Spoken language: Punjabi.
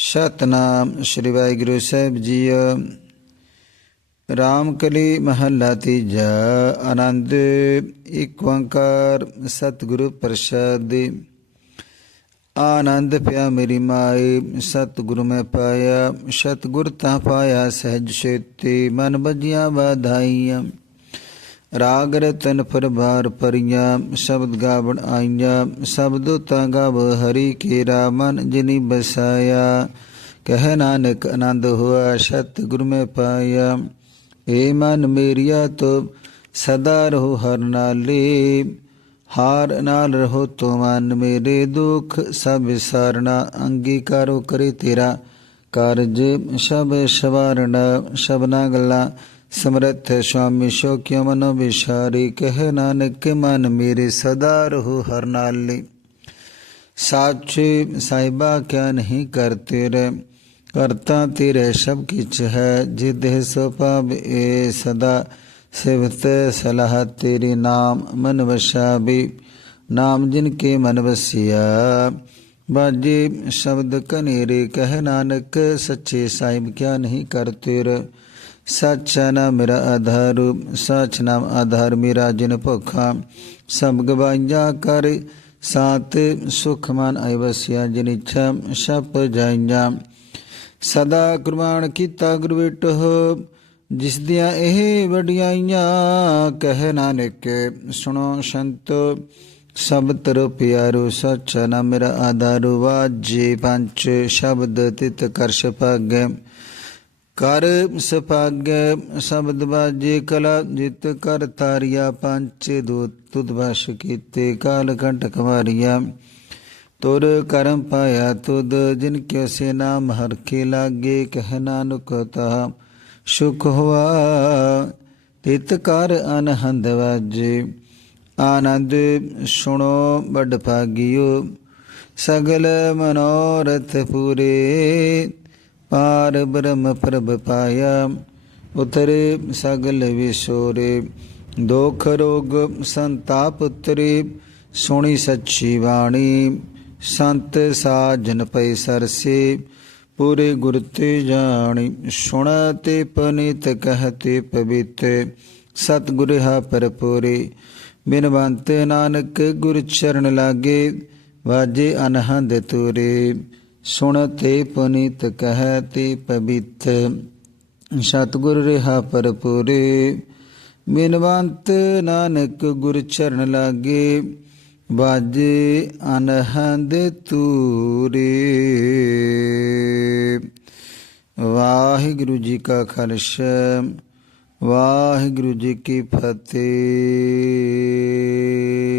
ਸਤਨਾਮ ਸ੍ਰੀ ਵਾਹਿਗੁਰੂ ਸਾਹਿਬ ਜੀਓ। ਰਾਮਕਲੀ ਮਹੱਲਾ ਤੀਜਾ, ਆਨੰਦ, ਇੱਕ ਓੰਕਾਰ, ਸਤਿਗੁਰੂ ਪ੍ਰਸਾਦ ਆਨੰਦ ਪਿਆ ਮੇਰੀ ਮਾਈ, ਸਤਿਗੁਰੂ ਮੈਂ ਪਾਇਆ। ਸਤਿਗੁਰ ਤਾਂ ਪਾਇਆ ਸਹਿਜ ਸ਼ੇਤੀ ਮਨ ਬਜੀਆਂ ਵਾਧਾਈਆਂ। ਰਾਗ ਰਤਨ ਪਰਬਾਰ ਪਰੀਆਂ, ਸ਼ਬਦ ਗਾਵਣ ਆਈਆਂ, ਸ਼ਬਦ ਤਾਂ ਗਾਵ ਹਰੀ ਕੇਰਾ ਮਨ ਜਿਨੀ ਬਸਾਇਆ। ਕਹਿ ਨਾਨਕ ਆਨੰਦ ਹੋਆ ਸਤ ਗੁਰ ਮੈਂ ਪਾਇਆ। ਏ ਮਨ ਮੇਰੀਆ ਤੋ ਸਦਾ ਰਹੋ ਹਰ ਨਾਲੇ, ਹਾਰ ਨਾਲ ਰਹੋ ਤੋ ਮਨ ਮੇਰੇ ਦੁਖ, ਸਭ ਵਿਸਾਰਣਾ ਅੰਗੀਕਾਰੋ ਕਰੇ ਤੇਰਾ ਕਾਰਜ ਸ਼ਬ ਸ਼ਵਾਰਣਾ ਸ਼ਬਨਾ ਗੱਲਾਂ ਸਮਰਥ ਸੁਆਮੀ ਸ਼ੋ ਕਿਉ ਮਨ ਵਿਸ਼ਾਰੀ, ਕਹਿ ਨਾਨਕ ਮਨ ਮੇਰੇ ਸਦਾ ਰਹੋ ਹਰ ਨਾਲੇ। ਸਾਚੇ ਸਾਹਿਬਾ ਕਿਆ ਨਹੀਂ ਕਰਤੇ ਰੇ ਕਰਤਾ ਤੇਰੇ ਸਭ ਕਿਛ ਹੈ, ਜਿਦੇ ਸੋ ਪਾਵ ਏ ਸਦਾ। ਸਿਵਤ ਸਲਾਹ ਤੇਰੇ ਨਾਮ ਮਨ ਵਸ਼ਾਬੀ ਨਾਮ ਜਿਨ ਕੇ ਮਨ ਵਸਿਆ। ਬਾਜੇ ਸ਼ਬਦ ਕਨੇਰੇ, ਕਹਿ ਨਾਨਕ ਸੱਚੇ ਸਾਹਿਬ ਕਿਆ ਨਹੀਂ ਕਰਤੇ ਰੇ ਸੱਚ ਨਾਮ ਮੇਰਾ ਆਧਾਰ, ਸੱਚ ਨਾਮ ਆਧਾਰ ਮੇਰਾ ਜਿਨ ਭੁਖਾ। ਸਭ ਗਵਾਈਆਂ ਕਰ, ਸਾਤ ਸੁਖ ਮਨ ਆਇ ਵਸਿਆ ਜਿਨ ਇੱਛਾ ਸਭ ਜਾਈਆਂ। ਸਦਾ ਕੁਰਬਾਨ ਕੀਤਾ ਗੁਰ ਵਿਟੋ ਜਿਸ ਦੀਆਂ ਇਹ ਵਡਿਆਈਆਂ ਕਹਿ ਨਾਨਕ, ਸੁਣੋ ਸੰਤੋ, ਸਭ ਤਰੋ ਪਿਆਰੋ ਸੱਚ ਨਾਮ ਮੇਰਾ ਆਧਾਰ, ਵਾਜੇ ਪੰਚ ਸ਼ਬਦ ਤਿਤ ਕਰਸ਼ ਭਾਗੈ। ਕਰ ਸਪਾਗ ਸ਼ਬਦ ਬਾਜੇ ਕਲਾ, ਜਿਤ ਕਰ ਤਾਰਿਆ ਪੰਚ ਦੂਤ, ਤੁਧ ਭਾਸ਼ ਕੀਤੇ ਕਾਲ ਕੰਟ ਕਮਾਰੀਆ। ਤੁਰ ਕਰਮ ਪਾਇਆ ਤੁਧ, ਜਿਨ ਕਿਉ ਸੇ ਨਾਮ ਹਰ ਕੇ ਲਾਗੇ, ਕਹਿ ਨਾਨਕ ਤਾ ਸੁਖ ਹੋਆ। ਤਿਤ ਕਰ ਅਨਹੰਦ ਵਾਜੇ, ਆਨੰਦ ਸੁਣੋ ਬੜ ਭਾਗਿਓ। ਸਗਲ ਮਨੋਰਥ ਪੂਰੇ ਪਾਰ ਬ੍ਰਹਮ ਪ੍ਰਭ ਪਾਇਆ, ਉਤਰੇ ਸਗਲ ਵਿਸੋਰੇ। ਦੁਖ ਰੋਗ ਸੰਤਾਪ ਉਤਰੇ, ਸੁਣੀ ਸੱਚੀ ਬਾਣੀ। ਸੰਤ ਸਾਜਨ ਪੈ ਸਰਸੇ, ਪੂਰੇ ਗੁਰ ਤੇ ਜਾਣੀ। ਸੁਣ ਤੇ ਪਨਿਤ ਕਹਤੇ ਪਵਿੱਤ, ਸਤਿਗੁਰ ਹਾ ਪਰਪੂਰੇ ਬਿਨਵੰਤ ਨਾਨਕ ਗੁਰ ਚਰਨ ਲਾਗੇ, ਵਾਜੇ ਅਨਹੰਦ ਤੁਰੇ। ਸੁਣ ਤੇ ਪੁਨੀਤ ਕਹਤੇ ਪਵਿੱਤ। ਸਤਿਗੁਰ ਰਹਾ ਪਰਪੂਰੇ ਬਿਨਵੰਤ ਨਾਨਕ ਗੁਰ ਚਰਨ ਲਾਗੇ ਬਾਜੇ ਅਨਹੰਦ ਤੂਰੇ ਵਾਹਿਗੁਰੂ ਜੀ ਕਾ ਖਾਲਸਾ, ਵਾਹਿਗੁਰੂ ਜੀ ਕੀ ਫਤਿਹ।